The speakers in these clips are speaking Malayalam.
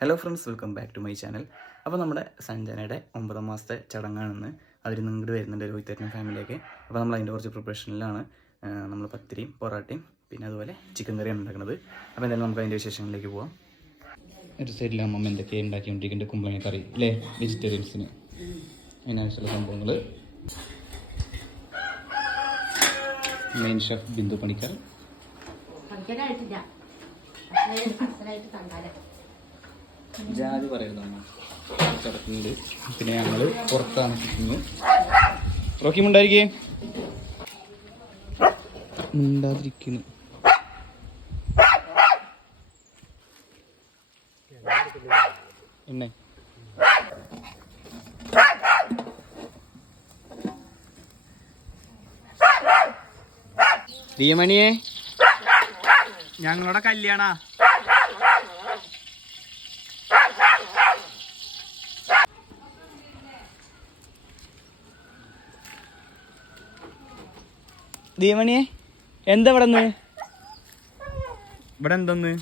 Hello friends welcome back to my channel അപ്പോൾ നമ്മുടെ സഞ്ജനയുടെ ഒമ്പതാം മാസത്തെ ചടങ്ങാണെന്ന്. അതിൽ നിന്ന് വരുന്നുണ്ട് രോഹിത്തേട്ടനും ഫാമിലിയൊക്കെ അപ്പോൾ നമ്മൾ അതിന്റെ കുറച്ച് പ്രിപ്പറേഷനിലാണ് നമ്മൾ പത്തിരിയും പൊറാട്ടയും പിന്നെ അതുപോലെ ചിക്കൻ കറിയാണ് ഉണ്ടാക്കുന്നത്. അപ്പോൾ എന്തായാലും നമുക്ക് അതിന്റെ വിശേഷങ്ങളിലേക്ക് പോവാം. ഒരു സൈഡിൽ അമ്മമ്മ എന്തൊക്കെ ഉണ്ടാക്കിക്കൊണ്ടിരിക്കുന്നത് കുമ്പളങ്ങ കറി അല്ലേ വെജിറ്റേറിയൻസിന് അതിനാവശ്യമുള്ള സംഭവങ്ങൾ മെയിൻ ഷെഫ് ബിന്ദു പണിക്കർ. ജാതി പറയുന്നു അമ്മ. കിടക്കുന്നുണ്ട് പിന്നെ ഞങ്ങൾ പുറത്ത് താമസിക്കുന്നു. റോക്കി മുണ്ടായിരിക്കേ മിണ്ടാതിരിക്കുന്നു. എന്നെ. ദീമണിയെ ഞങ്ങളുടെ കല്യാണ. ദീമണിയെ എന്താ ഇവിടെ നിന്ന് ഇവിടെ എന്തെന്ന്?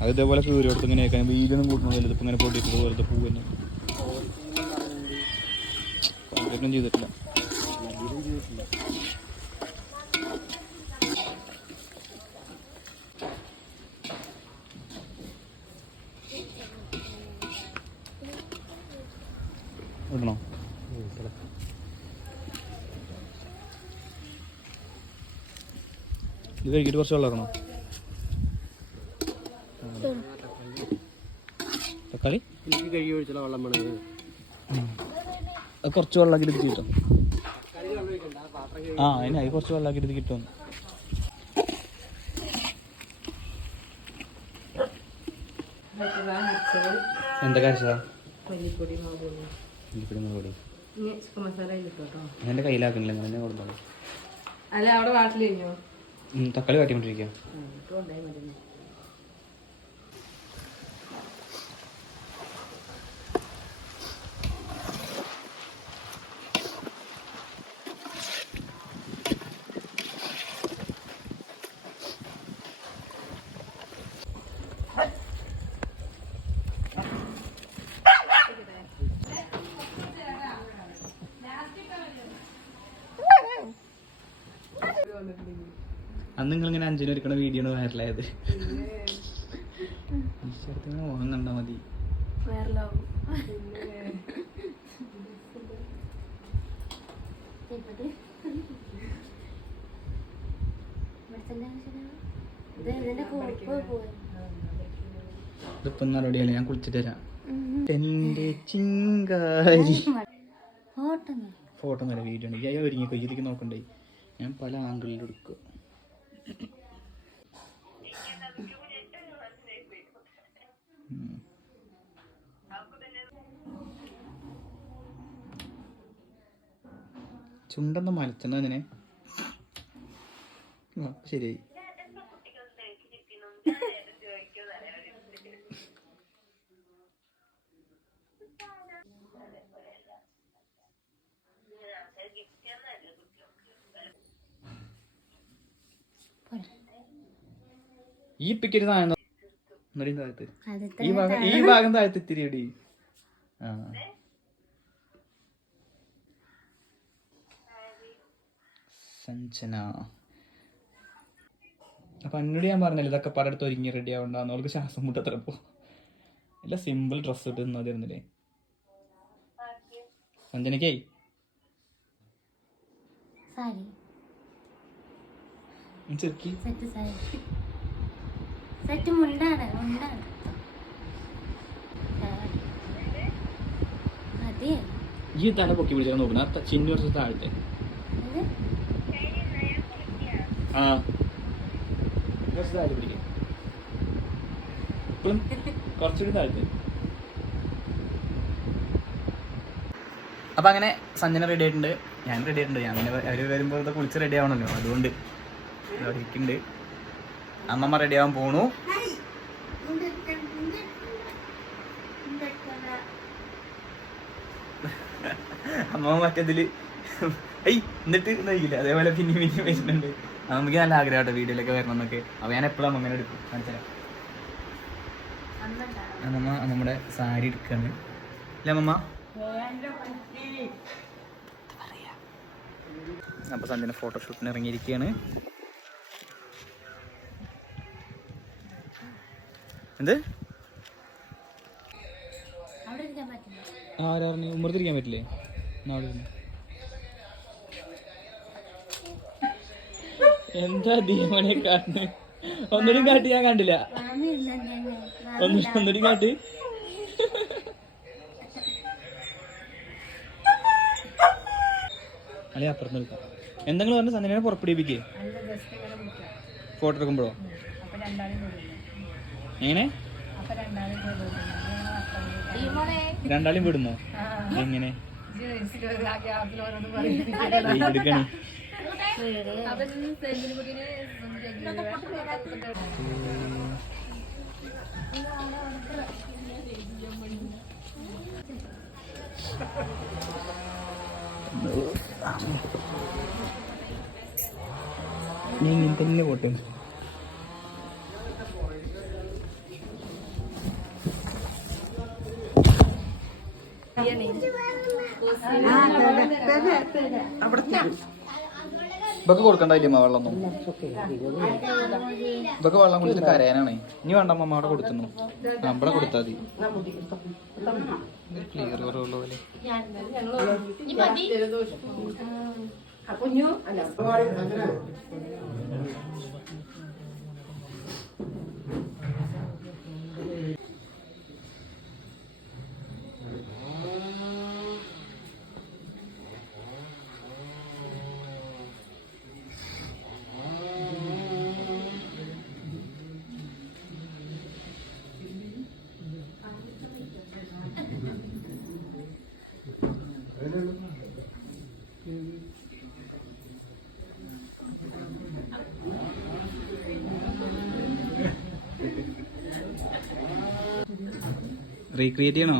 അത് ഇതേപോലെ കീറിയോടത്ത് ഇങ്ങനെ വെക്കാൻ വീടൊന്നും കൂട്ടണമല്ലോ ഇതിപ്പോ ഇങ്ങനെ പൊട്ടിയിട്ട് പോലത്തെ പൂ തന്നെ കോൺക്രീറ്റൊന്നും ചെയ്തിട്ടില്ല. ഇടണോ? ഇത് കഴിക്കിട്ട് കുറച്ച് വെള്ളം ഇറങ്ങണോ തക്കാളി? എനിക്ക് കഴുകി ഒഴിച്ചുള്ള വെള്ളം വേണം അത് കുറച്ച് വെള്ളമാക്കി എടുത്ത് കിട്ടും. ആ അതിനായി കുറച്ച് വെള്ളമാക്കി എടുത്ത് കിട്ടും. എന്താ കിട്ടോ എന്റെ കയ്യിലാക്കണില്ല ഞാൻ അല്ല അവിടെ തക്കാളി കാട്ടിക്കൊണ്ടിരിക്കുക ഉണ്ടായി മതി അന്ന് നിങ്ങൾ ഇങ്ങനെ അഞ്ചിന് ഒരുക്കണ വീഡിയോ ആണ് വൈറലായത് കണ്ടാ മതി. റെഡിയല്ല ഞാൻ കുളിച്ചിട്ട് തരാം എന്റെ ചിങ്കാരി. ഫോട്ടോ നല്ല വീഡിയോ ഉണ്ട് ഞാൻ ഒരുങ്ങി കൊയ്യത്തേക്ക് നോക്കണ്ടേ. ഞാൻ പല ആംഗിളിൽ എടുക്കുക. ചുണ്ടൊന്ന് മലച്ചണ്ട അതിനെ ശരി. ശരിയായി ഈ പിക്കറ്റ് താഴ്ന്ന താഴത്ത് ഈ ഭാഗം ഈ ഭാഗം താഴത്ത് ഇത്തിരി ഇടി ആ. സഞ്ജന. അപ്പൊ അന്നോട് ഞാൻ പറഞ്ഞല്ലോ ഇതൊക്കെ പലയിടത്ത് ഒരുങ്ങി റെഡി ആവണ്ടെന്ന്. അവൾക്ക് ശ്വാസം മുട്ടത്രപ്പോ ഇല്ല സിമ്പിൾ ഡ്രസ് ഇട്ട് നിന്നതായിരുന്നില്ലേ സഞ്ജനക്കേ സാരി. ചെറുക്കി. സെറ്റ് മുണ്ടാണ് മുണ്ടാണ്. ഈ തല പൊക്കി പിടിച്ചാൽ ത- ചിന്നു കുറച്ച് താഴത്തെ. ആ. കുറച്ച് താഴെ പിടിക്കാം. ഇപ്പോഴും കുറച്ചുകൂടി താഴത്തെ. അപ്പം അങ്ങനെ സഞ്ജന റെഡി ആയിട്ടുണ്ട്. ഞാൻ റെഡി ആയിട്ടുണ്ട്. ഞാൻ അങ്ങനെ അവർ വരുമ്പോൾ ഇത് കുളിച്ച് റെഡി ആവണല്ലോ. അതുകൊണ്ട് അവിടെ ഇരിക്കുന്നുണ്ട്. അമ്മമ്മ റെഡി ആവാൻ പോണു. അമ്മമ്മ മറ്റേതിൽ ഐ എന്നിട്ട് ഇല്ല അതേപോലെ പിന്നെ പിന്നെ വരുന്നുണ്ട്. നമുക്ക് നല്ല ആഗ്രഹമാട്ടോ വീഡിയോയിലൊക്കെ വരണം എന്നൊക്കെ അപ്പൊ ഞാൻ എപ്പോഴും അങ്ങനെ എടുക്കും. മനസ്സിലായി അമ്മമ്മ നമ്മുടെ സാരി എടുക്കാണ്. അല്ലേ അമ്മമ്മ. അപ്പൊ സന്ധ്യനെ ഫോട്ടോഷൂട്ടിന് ഇറങ്ങിയിരിക്കുകയാണ്. എന്ത്? ആരാ പറഞ്ഞു ഉമ്മർത്തിരിക്കാൻ പറ്റില്ലേ അവിടെ എന്താ ദീപനെ കാട്ട് ഒന്നുകൂടി കാട്ടി ഞാൻ കണ്ടില്ല. ഒന്നുകൂടി കാട്ട്. അല്ലെ അപ്പുറത്ത് നിൽക്കാം. എന്തെങ്കിലും പറഞ്ഞ സന്ധ്യനെ പുറപ്പെടുവിക്കേ ഫോട്ടോ എടുക്കുമ്പോഴോ? എങ്ങനെ? രണ്ടാളും വിടുന്നോ. എങ്ങനെ? എടുക്കണേ നീ ഇങ്ങനെ തന്നെ പോട്ടെ. ഇതൊക്കെ കൊടുക്കണ്ടായില്ലേ വെള്ളമൊന്നും? ഇവക്ക് വെള്ളം കുടിച്ചിട്ട് കരയാനാണ്. ഇനി വേണ്ട അമ്മ അവിടെ കൊടുക്കുന്നു നമ്മളെ കൊടുത്താൽ മതി. ക്ലിയർ കുറവുള്ള പോലെ. റീക്രിയേറ്റ് ചെയ്യണോ?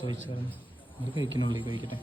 ചോദിച്ചാൽ അത് കഴിക്കണുള്ളൂ കഴിക്കട്ടെ.